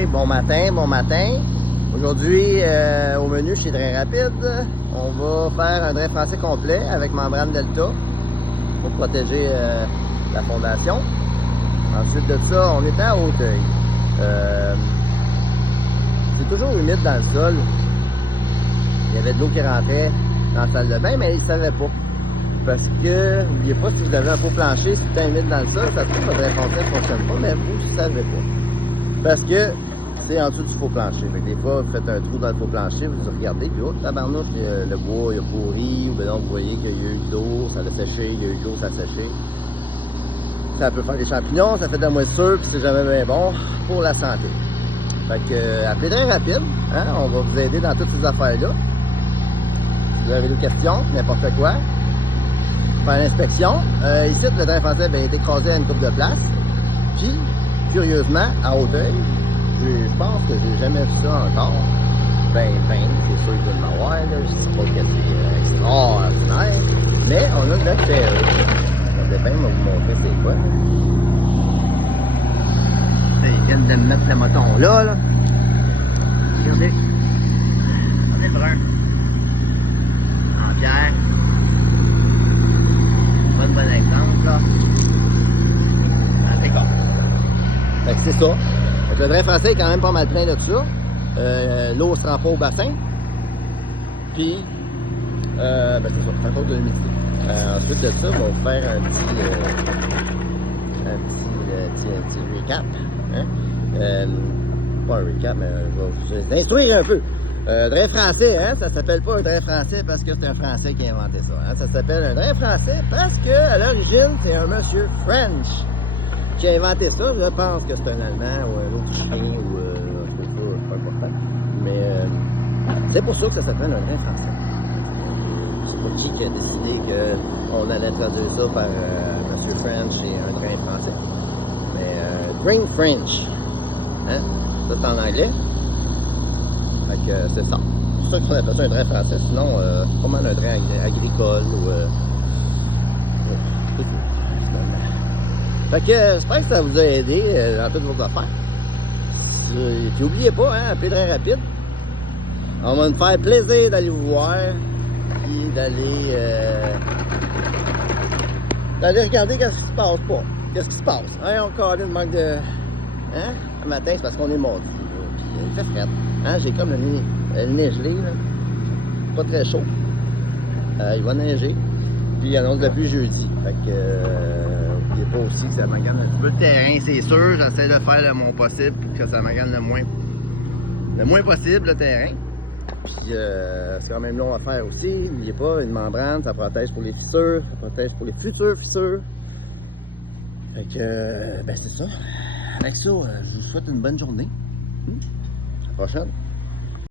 Hey, bon matin, bon matin. Aujourd'hui, au menu chez Drain Rapide, on va faire un drain français complet avec membrane Delta pour protéger la fondation. Ensuite de ça, on était à Hauteuil. C'est toujours humide dans le sol. Il y avait de l'eau qui rentrait dans la salle de bain, mais ils ne savaient pas. Parce que, n'oubliez pas, si vous avez un faux plancher, si c'est humide dans le sol, ça se trouve que votre drain français ne fonctionne pas, mais vous ne savez pas. Parce que c'est en dessous du faux plancher. Fait que des fois, vous faites un trou dans le faux plancher, vous regardez, puis oh, tabarnouche, le bois, il a pourri, ou bien donc vous voyez qu'il y a eu de l'eau, ça a séché, il y a eu de l'eau, ça a séché. Ça peut faire des champignons, ça fait de la moisissure, puis c'est jamais bien bon pour la santé. Fait que, appelez Drain Rapide, hein, on va vous aider dans toutes ces affaires-là. Vous avez des questions, n'importe quoi. Faire l'inspection. Ici, le drain français a été écrasé à une coupe de place. Puis, curieusement, à Hauteuil, je pense que j'ai jamais vu ça encore. C'est sûr que je vais m'avoir, là. Je sais pas que c'est extraordinaire. Mais on a de la terre. Je vais bien vous montrer c'est quoi. Ils viennent de me mettre le moton là. Regardez. Regardez le brun. En pierre. Bon exemple, là. Ah, d'accord. Fait que c'est ça. Fait que le drain français est quand même pas mal plein de ça. L'eau se rend pas au bassin. Puis, c'est ça, c'est à cause de l'humidité. Ensuite de ça, on va vous faire un petit recap. Hein? Pas un recap, mais je vais vous instruire un peu. Drain français, hein? Ça s'appelle pas un drain français parce que c'est un Français qui a inventé ça. Hein? Ça s'appelle un drain français parce que à l'origine, c'est un monsieur French qui a inventé ça. Je pense que c'est un Allemand ou un Autrichien ou c'est pas important. Mais c'est pour ça que ça s'appelle un drain français. C'est pas qui a décidé qu'on allait traduire ça par monsieur French et un drain français. Mais drain French. Hein? Ça c'est en anglais. Fait que c'est ça. C'est ça qu'on appelle ça un drain français. Sinon, c'est pas mal un drain agricole ou. Fait que j'espère que ça vous a aidé dans toutes vos affaires. Puis n'oubliez pas, hein, appelez Drain Rapide. On va nous faire plaisir d'aller vous voir. Puis d'aller regarder qu'est-ce qui se passe pas. Qu'est-ce qui se passe? Hein, on connaît le manque de. Hein? Le matin, c'est parce qu'on est mordu. Puis il fait frais. Hein, j'ai comme le nez gelé, là. Pas très chaud. Il va neiger. Puis il annonce de la pluie jeudi. Fait que n'oubliez pas aussi que ça magane un petit peu le terrain, c'est sûr. J'essaie de faire le moins possible pour que ça magane le moins possible le terrain. Puis c'est quand même long à faire aussi. N'oubliez pas, une membrane, ça protège pour les fissures, ça protège pour les futures fissures. Fait que c'est ça. Avec ça, je vous souhaite une bonne journée. À la prochaine.